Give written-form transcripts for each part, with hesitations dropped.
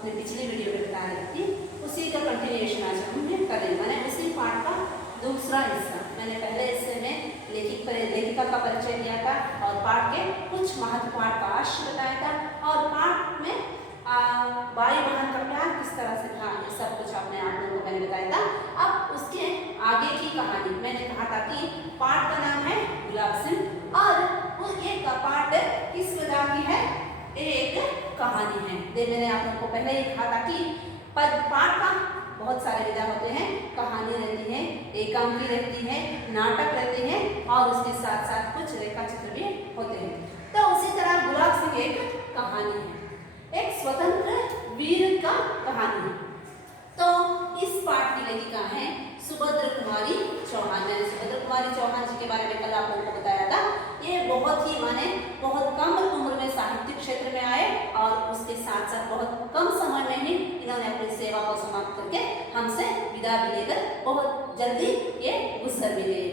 अपने पिछली वीडियो में बता रही थी, उसी का कंटिन्यूएशन आज हम करेंगे। मैंने उसी पार्ट का दूसरा हिस्सा, मैंने पहले हिस्से में लेखिका का परिचय दिया था और पाठ के कुछ महत्वपूर्ण पार्श्व बताया था, और पाठ में भाई बहन का प्यार किस तरह से था, ये सब कुछ आपने आप लोगों को मैंने बताया था। अब उसके आगे की कहानी मैंने कहा था कि पाठ का नाम है गुलाब सिंह, और वो एक पाठ किस विधा की है, एक कहानी है। मैंने आप लोगों को पहले ही कहा था कि पाठ का बहुत सारे विधा होते हैं, कहानी रहती है, एकांकी रहती है, नाटक रहते हैं, और उसके साथ साथ कुछ रेखा चित्र भी होते हैं। तो उसी तरह गुलाब सिंह एक कहानी है, एक स्वतंत्र वीर का कहानी है। तो इस पाठ की लेखिका है सुभद्र कुमारी चौहान। मैंने सुभद्र कुमारी चौहान जी के बारे में कल आप लोगों को बताया था। ये बहुत ही बहुत कम उम्र में साहित्यिक क्षेत्र में आए, और उसके साथ साथ बहुत कम समय में ही इन्होंने अपनी सेवा को समाप्त करके हमसे विदा भी लेकर बहुत जल्दी ये गुजर भी गए।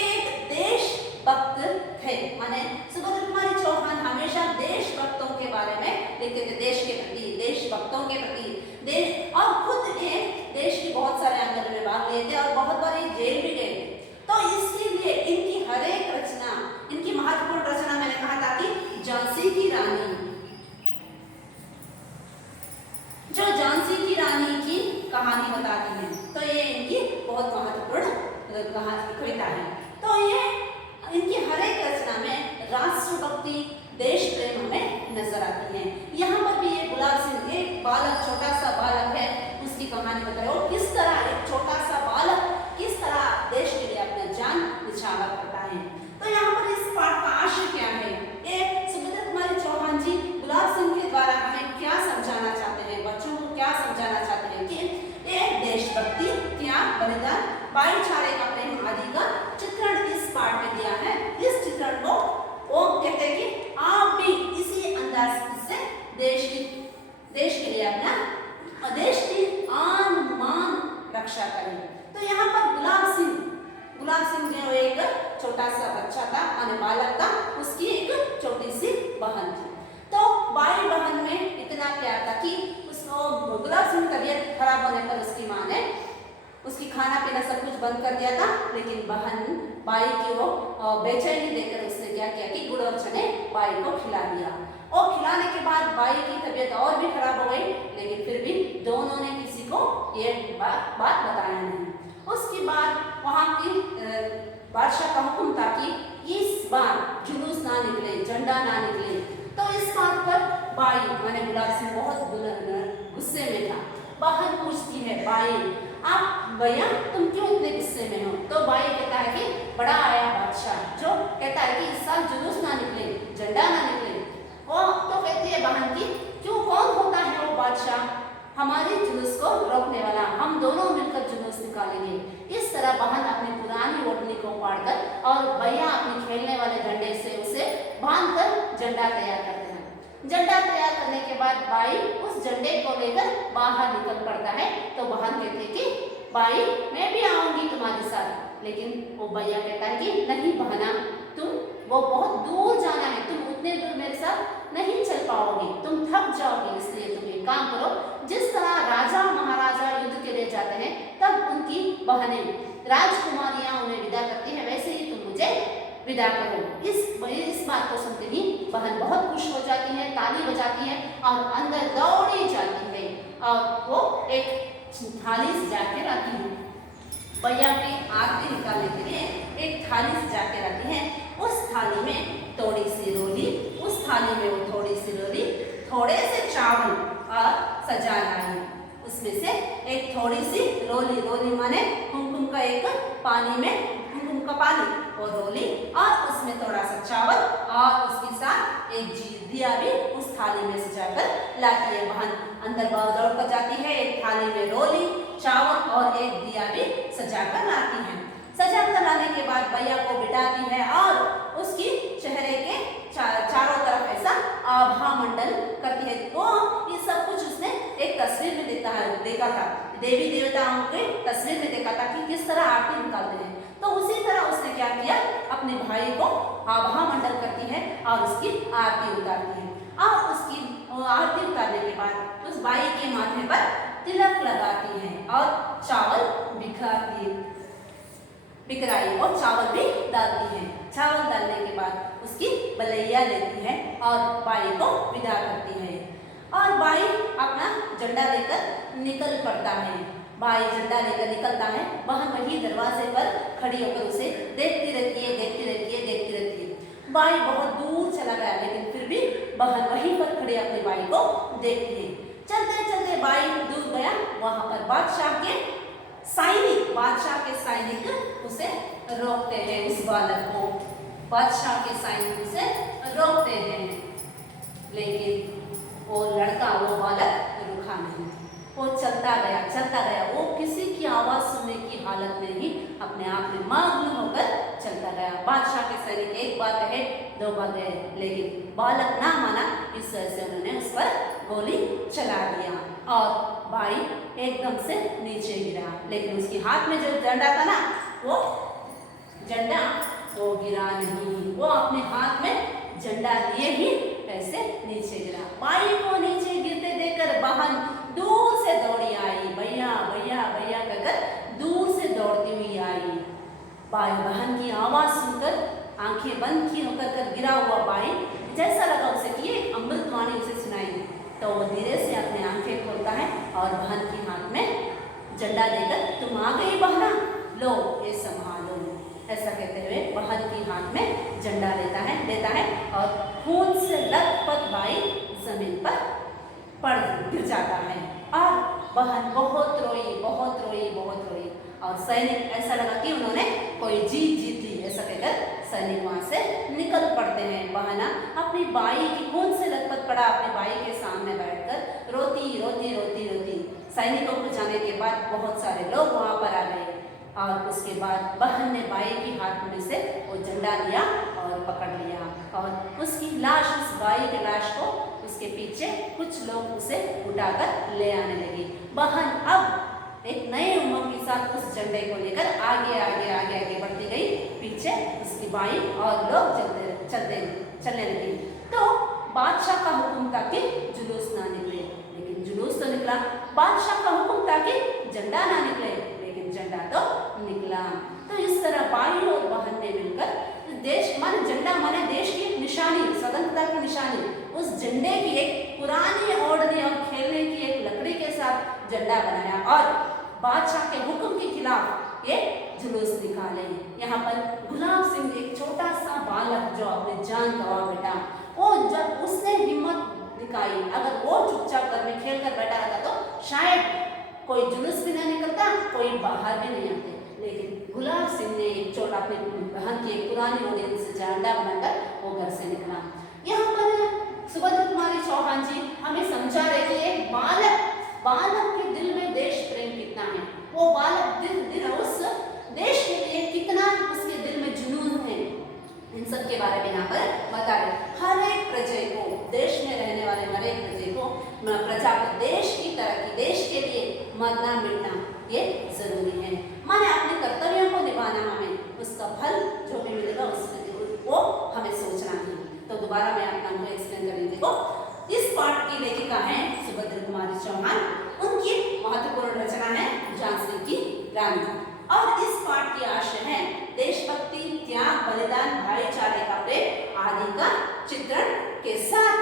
एक देशभक्त थे, माने सुभद्र कुमारी चौहान हमेशा देशभक्तों के बारे में लिखते थे, देश के प्रति, देशभक्तों के प्रति, देश, और खुद ये देश की बहुत सारे आंदोलन में भाग लिए थे और बहुत बार जेल भी गए थे। तो इसीलिए इनकी हर एक रचना, इनकी महत्वपूर्ण रचना मैंने कहा था कि झांसी की रानी, जो झांसी की रानी की कहानी बताती है, तो ये इनकी बहुत महत्वपूर्ण कविता है। तो ये इनकी हर एक रचना में राष्ट्रभक्ति, देश प्रेम हमें नजर आती है। यहाँ पर भी ये गुलाब सिंह एक बालक, छोटा सा बालक है, उसकी कहानी बताई, और किस तरह एक छोटा सा बालक किस तरह देश के लिए अपना जान निछावर करता है। तो यहाँ पर इस पाठ का आशय क्या है, ये सुभद्र कुमारी चौहान जी गुलाब सिंह के द्वारा हमें क्या समझाना चाहते हैं, बच्चों को क्या समझाना चाहते हैं कि ये देशभक्ति, त्याग, बलिदान, भाईचारे का प्रेम आदि का चित्रण इस पाठ में दिया है। इस चित्रण को वो कहते हैं कि आप भी इसी अंदाज से देश के लिए अपना देश की आन मान रक्षा करें। तो यहाँ पर गुलाब सिंह जो एक छोटा सा बच्चा था, माने बालक था, उसकी एक छोटी सी बहन थी। तो भाई बहन में इतना प्यार था कि उसको गुलाब सिंह तबीयत खराब होने पर उसकी माँ ने उसकी खाना पीना सब कुछ बंद कर दिया था, लेकिन भाई की वो बेचैनी देखकर उसने क्या किया कि गुड़ और चने भाई को खिला दिया, और खिलाने के बाद भाई की तबीयत और भी खराब हो गई, लेकिन फिर भी दोनों ने किसी को ये बात बताया नहीं। उसके बाद वहाँ की बादशाह का हुक्म था कि इस बार जुलूस ना निकले, झंडा ना निकले। तो इस बात पर भाई माने गुलाब सिंह बहुत गुस्से में था। बहन पूछती है, भाई आप भैया तुम क्यों इतने गुस्से में हो? तो भाई कहता है कि बड़ा आया बादशाह जो कहता है कि इस साल जुलूस ना निकले, झंडा ना निकले। वो तो कहती है बहन की, क्यों, कौन होता है वो बादशाह, हमारे जुलूस को रोकने वाला, हम दोनों मिलकर जुलूस निकालेंगे। इस तरह बहन अपनी पुरानी ओढ़नी को फाड़कर और भैया अपने खेलने वाले झंडे से उसे बांधकर झंडा तैयार करते हैं। झंडा तैयार करने के बाद भाई उस झंडे को लेकर बाहर निकल पड़ता है। तो बहन कहती है कि भाई मैं भी आऊंगी तुम्हारे साथ, लेकिन वो भैया कहता है कि नहीं बहना, वो बहुत दूर जाना है, तुम उतने दूर मेरे साथ नहीं चल पाओगे, तुम थक जाओगे, इसलिए तुम एक काम करो, जिस तरह राजा महाराजा युद्ध के लिए जाते हैं तब उनकी बहनें राजकुमारियां उन्हें विदा करती हैं, वैसे ही तुम मुझे विदा करो। इस बात को सुनते ही बहन बहुत खुश हो जाती है, ताली बजाती है और अंदर दौड़ी जाती है, और वो एक थाली सजा के लाती है। भैया की आरती निकालने के लिए एक थाली सजा के रखी है। उस थाली में थोड़ी सी रोली, उस थाली में वो थोड़ी सी रोली, थोड़े से चावल और सजा लाई। उसमें से एक थोड़ी सी रोली माने कुमकुम का एक पानी में कुमकुम का पानी और रोली, और उसमें थोड़ा सा चावल, और उसके साथ एक दिया भी उस थाली में सजाकर लाती है। बहन अंदर दौड़ कर जाती है, एक थाली में रोली, चावल और एक दिया भी सजाकर लाती है। सजाकर लाने के बाद भैया को बिठाती है और उसकी चेहरे के चारों तरफ ऐसा आभा मंडल करती है। वो ये सब कुछ उसने एक तस्वीर में देखा था, देवी देवताओं के तस्वीर में देखा था कि किस तरह आरती निकालते हैं। तो उसी तरह उसने क्या किया, अपने भाई को आभा मंडल करती है और उसकी आरती उतारती है, और उसकी आरती उतारने के बाद उस बाई के माथे पर तिलक लगाती है और चावल बिखराई और चावल भी डालती है। चावल डालने के बाद उसकी बलैया लेती है और बाई को विदा करती है और बाई अपना झंडा लेकर निकल पड़ता है। बाई झंडा लेकर निकलता है, बहन वही दरवाजे पर खड़ी होकर उसे देखती रहती है। बाई बहुत दूर चला गया लेकिन फिर भी बहन वहीं पर खड़ी अपनी बाई को देखती है। चलते चलते बाई दूर गया, वहां पर बादशाह के सैनिक उसे रोकते हैं। उस बालक को बादशाह के सैनिक उसे रोकते हैं, लेकिन वो बालक रुका नहीं। वो चलता गया। वो किसी की आवाज सुनने की हालत में ही अपने आप में मग्न होकर चलता गया। बादशाह के सैनिक एक बार कहे, दो बार कहे, लेकिन बालक ना माना। इस वजह से उन्होंने उस पर गोली चला दिया और बाई एकदम से नीचे गिरा। लेकिन उसके हाथ में जो झंडा था ना, वो झंडा वो गिरा नहीं। वो अपने हाथ में झंडा लिए ही ऐसे नीचे गिरा। बाई को नीचे गिरते देखकर बहन दूर से दौड़ी आई। भैया भैया भैया कहकर दूर से दौड़ती हुई आई। बाई बहन की आवाज सुनकर आंखें बंद की होकर गिरा हुआ बाई जैसा लगा उसे कि ये अमृतवाणी उसे सुनाई, तो वो धीरे से अपनी आंखें खोलता है और बहन के हाथ में झंडा देकर, तुम आ गई बहना, लो ये संभालो, ऐसा कहते हुए बहन के हाथ में झंडा देता है और खून से लथपथ बाई जमीन पर गिर जाता है और बहन बहुत रोई और सैनिक ऐसा लगा कि उन्होंने कोई जीत ली, ऐसा कहकर सैनिक वहां से निकल पड़ते हैं। बहना अपनी बाई की खून से लथपथ पड़ा अपनी बाई के सामने बैठकर रोती। सैनिकों को जाने के बाद बहुत सारे लोग वहां पर आ गए और उसके बाद बहन ने बाई के हाथ में से वो झंडा लिया और पकड़ लिया और उसकी लाश, उस बाई की लाश को उसके पीछे कुछ लोग उसे उठाकर ले आने लगे। बहन अब एक नए उमंग के साथ उस झंडे को लेकर आगे बढ़ती गई। पीछे उसकी बाई और लोग चलने लगे। तो बादशाह का हुक्म था कि जुलूस ना निकले, लेकिन जुलूस तो निकला। बादशाह का हुक्म था कि झंडा ना निकले, लेकिन झंडा तो निकला। तो इस तरह बाई और बहन ने मिलकर देश झंडा माने देश की निशानी, स्वतंत्रता की निशानी, उस झंडे की एक पुरानी ओढ़नी और खेलने की एक लकड़ी के साथ झंडा बनाया और बादशाह के हुक्म के खिलाफ ये जुलूस निकाले। यहाँ पर गुलाब सिंह एक छोटा सा बालक जो अपने जान गवा बैठा, वो जब उसने हिम्मत दिखाई, अगर वो चुपचाप घर में खेल कर बैठा रहता तो शायद कोई जुलूस भी नहीं निकलता, कोई बाहर भी नहीं आते। लेकिन गुलाब सिंह ने एक छोटा अपनी बहन की एक पुरानी ओढ़नी से झंडा बनाकर वो घर से निकला। यहाँ पर सुभद्रा कुमारी चौहान जी हमें समझा रहे कि एक बालक के दिल में देश प्रेम कितना है, वो बालक दिल उस देश के लिए कितना उसके दिल में जुनून है, इन सब के बारे में यहाँ पर बता रहे। हर एक प्रजा को, देश में रहने वाले हर एक प्रजा को देश की तरक्की, देश के लिए मरना मिटना ये जरूरी है। माने अपने कर्तव्यों को निभाना, हमें उसका फल जो भी मिलेगा वो हमें सोचना है। तो दोबारा मैं आपको एक्सप्लेन करने देखो। इस पाठ की लेखिका है सुभद्रा कुमारी चौहान। उनकी महत्वपूर्ण रचना है झांसी की रानी और इस पाठ की आशय है देशभक्ति, त्याग, बलिदान, भाईचारे का प्रेम आदि का चित्रण के साथ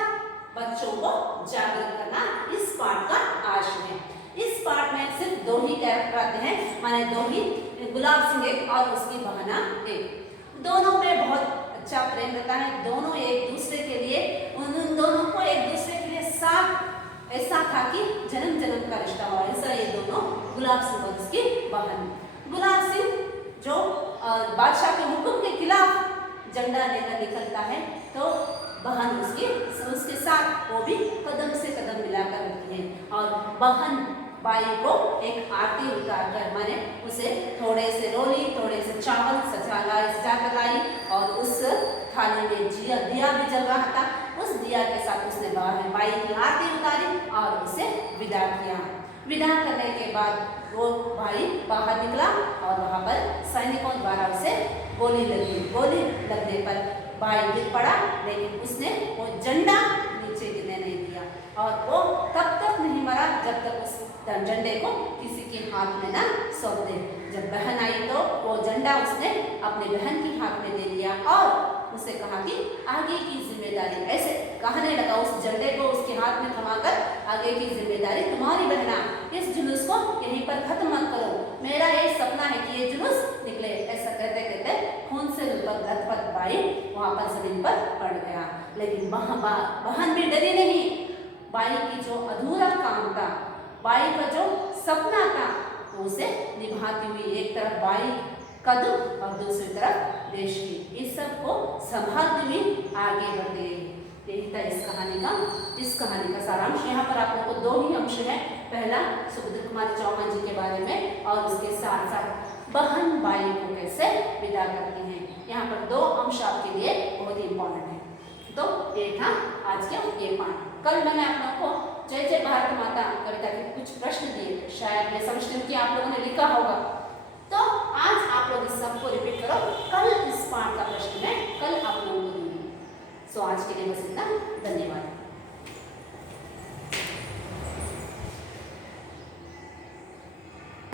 बच्चों को जागृत करना इस पाठ का आशय है। इस पाठ में सिर्फ दो ही कैरेक्टर आते हैं, माने दो ही, गुलाब सिंह एक और उसकी बहना एक। दोनों में बहुत अच्छा प्रेम रहता है, दोनों एक दूसरे के लिए, उन दोनों को एक दूसरे के लिए साथ ऐसा था कि जन्म का रिश्ता हुआ। ऐसा ये दोनों गुलाब सिंह और उसकी बहन। गुलाब सिंह जो बादशाह के हुक्म के खिलाफ झंडा लेकर निकलता है, तो बहन उसके साथ वो भी कदम से कदम मिलाकर रखती है और बहन बाई को एक आरती उतारकर, माने उसे थोड़े से रोली, थोड़े से चावल सजा कर लाई और उस थाली में दिया भी जल रहा था। उस दिया के साथ उसने बाई की आरती उतारी और उसे विदा किया। विदा करने के बाद वो भाई बाहर निकला और वहाँ पर सैनिकों द्वारा उसे गोली लगी। गोली लगने पर भाई गिर पड़ा, लेकिन उसने वो झंडा नीचे गिरने नहीं दिया। और वो तब तक नहीं मरा जब तक उस झंडे को किसी के हाथ में ना सौंप दे। जब बहन आई तो वो झंडा उसने अपने बहन के हाथ में दे दिया और उसे कहा कि आगे की जिम्मेदारी, ऐसे कहने लगा उस झंडे को उसके हाथ में थमाकर, आगे की जिम्मेदारी तुम्हारी बहना, इस जुलूस को यहीं पर खत्म मत करो, मेरा ये सपना है कि ये जुलूस निकले। ऐसा कहते कहते खून से लथपथ बाई वहां पर जमीन पर पड़ गया। लेकिन बहन भी डरी नहीं। बाई की जो अधूरा काम था, बाई का जो सपना था, तो उसे निभाती हुई एक तरफ बाई का दुख और दूसरी तरफ देश की, इस सब को संभालती हुई आगे बढ़ गई। यही था इस कहानी का सारांश। यहाँ पर आप लोगों को दो ही अंश है। पहला सुभद्रा कुमारी चौहान जी के बारे में और उसके साथ साथ बहन बाई को कैसे विदा करती हैं। यहाँ पर दो अंश आपके लिए बहुत ही इंपॉर्टेंट है। तो ये था आज का ये पाठ। कल मैंने आप लोगों को जय जय भारत माता कविता के कुछ प्रश्न दिए, शायद मैं समझती हूँ कि आप लोगों ने लिखा होगा। तो आज आप लोग इस सबको रिपीट करो। कल इस पाठ का प्रश्न मैं कल आप लोगों को दूंगी। सो आज के लिए बस इतना। धन्यवाद।